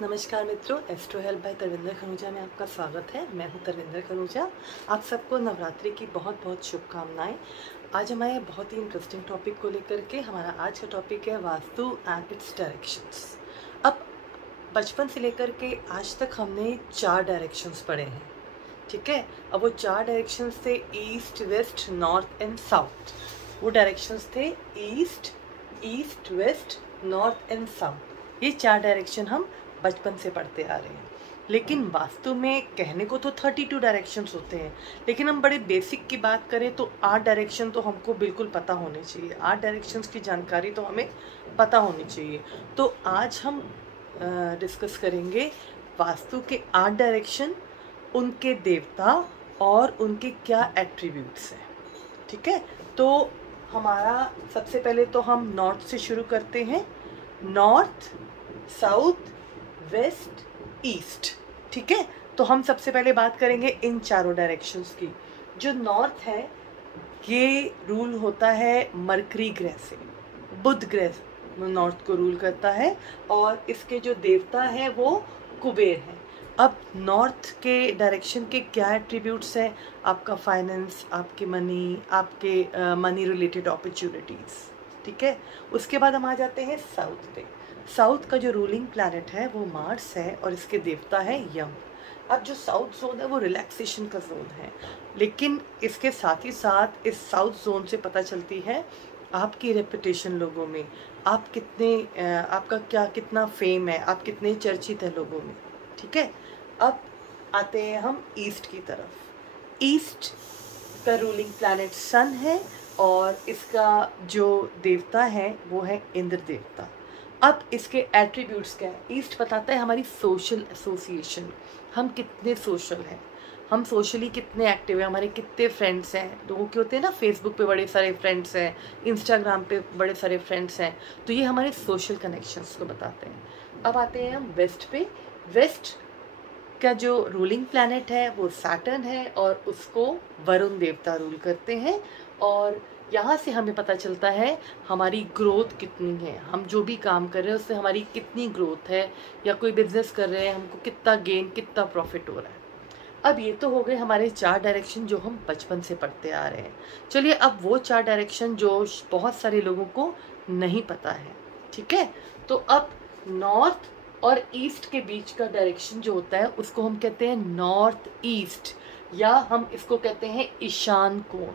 नमस्कार मित्रों, astro help by Tarvinder Khanuja में आपका स्वागत है। मैं हूं तरविंदर खनूजा। आप सबको नवरात्रि की बहुत बहुत शुभकामनाएं। आज हमारे बहुत ही इंटरेस्टिंग टॉपिक को लेकर के हमारा आज का टॉपिक है वास्तु एंड इट्स डायरेक्शंस। अब बचपन से लेकर के आज तक हमने 4 डायरेक्शंस पढ़े हैं, ठीक है। अब वो 4 डायरेक्शंस थे east, west, north and south. वो डायरेक्शंस थे east, west, north and south. ये 4 डायरेक्शन हम बचपन से पढ़ते आ रहे हैं। लेकिन वास्तु में कहने को तो 32 डायरेक्शंस होते हैं, लेकिन हम बड़े बेसिक की बात करें तो 8 डायरेक्शन तो हमको बिल्कुल पता होने चाहिए। 8 डायरेक्शंस की जानकारी तो हमें पता होनी चाहिए। तो आज हम डिस्कस करेंगे वास्तु के 8 डायरेक्शन, उनके देवता और उनके क्या एट्रीब्यूट्स हैं, ठीक है। तो हमारा सबसे पहले तो हम नॉर्थ से शुरू करते हैं। नॉर्थ, साउथ, वेस्ट, ईस्ट, ठीक है। तो हम सबसे पहले बात करेंगे इन चारों डायरेक्शंस की। जो नॉर्थ है ये रूल होता है मरकरी ग्रह से। बुध ग्रह नॉर्थ को रूल करता है और इसके जो देवता है वो कुबेर है। अब नॉर्थ के डायरेक्शन के क्या एट्रीब्यूट्स हैं? आपका फाइनेंस, आपके मनी, आपके मनी रिलेटेड अपॉर्चुनिटीज़, ठीक है। उसके बाद हम आ जाते हैं साउथ पे। साउथ का जो रूलिंग प्लैनेट है वो मार्स है और इसके देवता है यम। अब जो साउथ जोन है वो रिलैक्सेशन का जोन है, लेकिन इसके साथ ही साथ इस साउथ जोन से पता चलती है आपकी रेपुटेशन लोगों में, आप कितने आपका क्या कितना फेम है, आप कितने चर्चित हैं लोगों में, ठीक है। अब आते हैं हम ईस्ट की तरफ। ईस्ट का रूलिंग प्लैनेट सन है और इसका जो देवता है वो है इंद्र देवता। अब इसके एट्रीब्यूट्स क्या है? ईस्ट बताता है हमारी सोशल एसोसिएशन, हम कितने सोशल हैं, हम सोशली कितने एक्टिव हैं, हमारे कितने फ्रेंड्स हैं। लोगों के होते हैं ना, फेसबुक पे बड़े सारे फ्रेंड्स हैं, इंस्टाग्राम पे बड़े सारे फ्रेंड्स हैं, तो ये हमारे सोशल कनेक्शंस को बताते हैं। अब आते हैं हम वेस्ट पे। वेस्ट का जो रूलिंग प्लैनेट है वो सैटर्न है और उसको वरुण देवता रूल करते हैं। और यहाँ से हमें पता चलता है हमारी ग्रोथ कितनी है, हम जो भी काम कर रहे हैं उससे हमारी कितनी ग्रोथ है, या कोई बिजनेस कर रहे हैं हमको कितना गेन, कितना प्रॉफिट हो रहा है। अब ये तो हो गए हमारे 4 डायरेक्शन जो हम बचपन से पढ़ते आ रहे हैं। चलिए अब वो 4 डायरेक्शन जो बहुत सारे लोगों को नहीं पता है, ठीक है। तो अब नॉर्थ और ईस्ट के बीच का डायरेक्शन जो होता है उसको हम कहते हैं नॉर्थ ईस्ट, या हम इसको कहते हैं ईशान कोण।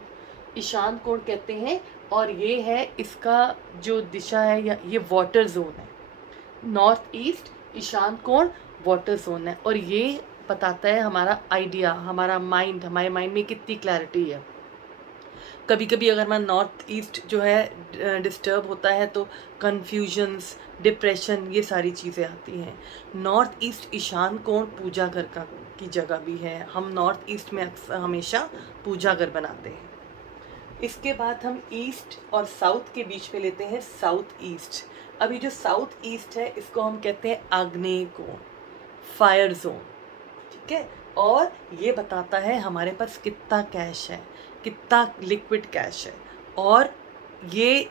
ईशान कोण कहते हैं। और ये है इसका जो दिशा है, या ये वाटर जोन है। नॉर्थ ईस्ट ईशान कोण वाटर जोन है और ये बताता है हमारा आइडिया, हमारा माइंड, हमारे माइंड में कितनी क्लैरिटी है। कभी कभी अगर हमारा नॉर्थ ईस्ट जो है डिस्टर्ब होता है तो कन्फ्यूजन्स, डिप्रेशन, ये सारी चीज़ें आती हैं। नॉर्थ ईस्ट ईशान कोण पूजा घर की जगह भी है। हम नॉर्थ ईस्ट में हमेशा पूजा घर बनाते हैं। इसके बाद हम ईस्ट और साउथ के बीच में लेते हैं साउथ ईस्ट। अभी जो साउथ ईस्ट है इसको हम कहते हैं आग्नेय कोण, फायर जोन, ठीक है। और ये बताता है हमारे पास कितना कैश है, कितना लिक्विड कैश है। और ये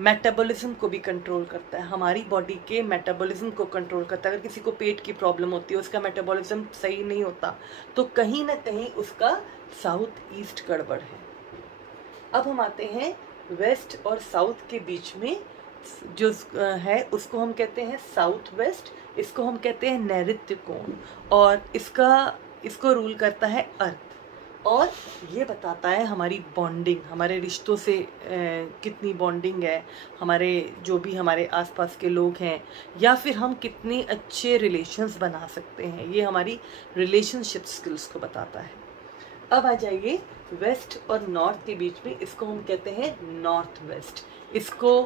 मेटाबॉलिज्म को भी कंट्रोल करता है, हमारी बॉडी के मेटाबॉलिज्म को कंट्रोल करता है। अगर किसी को पेट की प्रॉब्लम होती है, उसका मेटाबॉलिज्म सही नहीं होता, तो कहीं ना कहीं उसका साउथ ईस्ट गड़बड़ है। अब हम आते हैं वेस्ट और साउथ के बीच में जो है उसको हम कहते हैं साउथ वेस्ट। इसको हम कहते हैं नैऋत्य कोण और इसको रूल करता है अर्थ। और ये बताता है हमारी बॉन्डिंग, हमारे रिश्तों से कितनी बॉन्डिंग है, हमारे जो भी हमारे आसपास के लोग हैं, या फिर हम कितने अच्छे रिलेशंस बना सकते हैं। ये हमारी रिलेशनशिप स्किल्स को बताता है। अब आ जाइए वेस्ट और नॉर्थ के बीच में, इसको हम कहते हैं नॉर्थ वेस्ट। इसको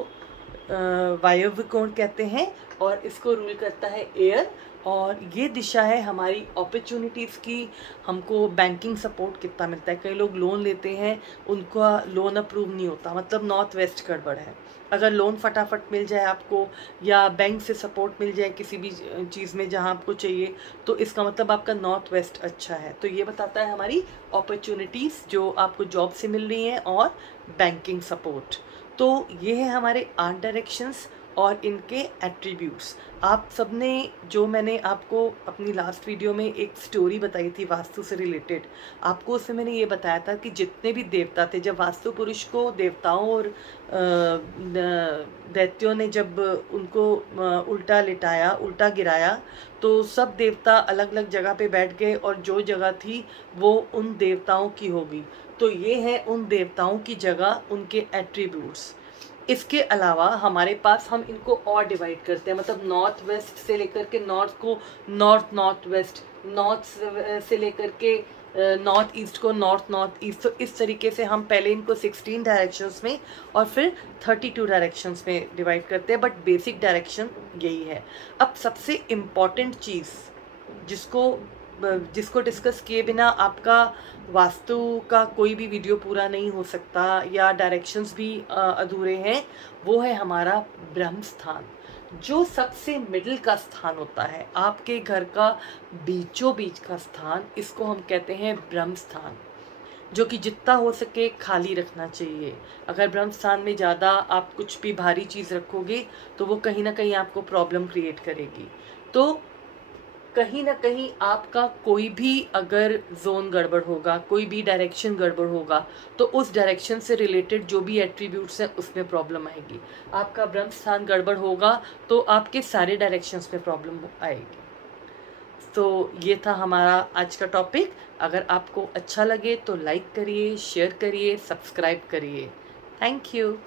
वायव्य कोण कहते हैं और इसको रूल करता है एयर। और ये दिशा है हमारी अपॉर्चुनिटीज़ की, हमको बैंकिंग सपोर्ट कितना मिलता है। कई लोग लोन लेते हैं, उनका लोन अप्रूव नहीं होता, मतलब नॉर्थ वेस्ट गड़बड़ है। अगर लोन फटाफट मिल जाए आपको, या बैंक से सपोर्ट मिल जाए किसी भी चीज़ में जहां आपको चाहिए, तो इसका मतलब आपका नॉर्थ वेस्ट अच्छा है। तो ये बताता है हमारी अपॉर्चुनिटीज़ जो आपको जॉब से मिल रही हैं और बैंकिंग सपोर्ट। तो ये है हमारे 8 डायरेक्शंस और इनके एट्रीब्यूट्स। आप सबने, जो मैंने आपको अपनी लास्ट वीडियो में एक स्टोरी बताई थी वास्तु से रिलेटेड, आपको उसमें मैंने ये बताया था कि जितने भी देवता थे, जब वास्तु पुरुष को देवताओं और दैत्यों ने जब उनको उल्टा लिटाया, उल्टा गिराया, तो सब देवता अलग अलग जगह पे बैठ गए और जो जगह थी वो उन देवताओं की होगी। तो ये है उन देवताओं की जगह, उनके एट्रीब्यूट्स। इसके अलावा हमारे पास, हम इनको और डिवाइड करते हैं, मतलब नॉर्थ वेस्ट से लेकर के नॉर्थ को नॉर्थ नॉर्थ वेस्ट, नॉर्थ से लेकर के नॉर्थ ईस्ट को नॉर्थ नॉर्थ ईस्ट। तो इस तरीके से हम पहले इनको 16 डायरेक्शंस में और फिर 32 डायरेक्शंस में डिवाइड करते हैं, बट बेसिक डायरेक्शन यही है। अब सबसे इम्पॉर्टेंट चीज़ जिसको डिस्कस किए बिना आपका वास्तु का कोई भी वीडियो पूरा नहीं हो सकता या डायरेक्शंस भी अधूरे हैं, वो है हमारा ब्रह्म स्थान, जो सबसे मिडिल का स्थान होता है, आपके घर का बीचों बीच का स्थान। इसको हम कहते हैं ब्रह्म स्थान, जो कि जितना हो सके खाली रखना चाहिए। अगर ब्रह्म स्थान में ज़्यादा आप कुछ भी भारी चीज़ रखोगे तो वो कहीं ना कहीं आपको प्रॉब्लम क्रिएट करेगी। तो कहीं ना कहीं आपका कोई भी अगर जोन गड़बड़ होगा, कोई भी डायरेक्शन गड़बड़ होगा, तो उस डायरेक्शन से रिलेटेड जो भी एट्रीब्यूट्स हैं उसमें प्रॉब्लम आएगी। आपका ब्रह्म स्थान गड़बड़ होगा तो आपके सारे डायरेक्शंस में प्रॉब्लम आएगी। तो ये था हमारा आज का टॉपिक। अगर आपको अच्छा लगे तो लाइक करिए, शेयर करिए, सब्सक्राइब करिए। Thank you.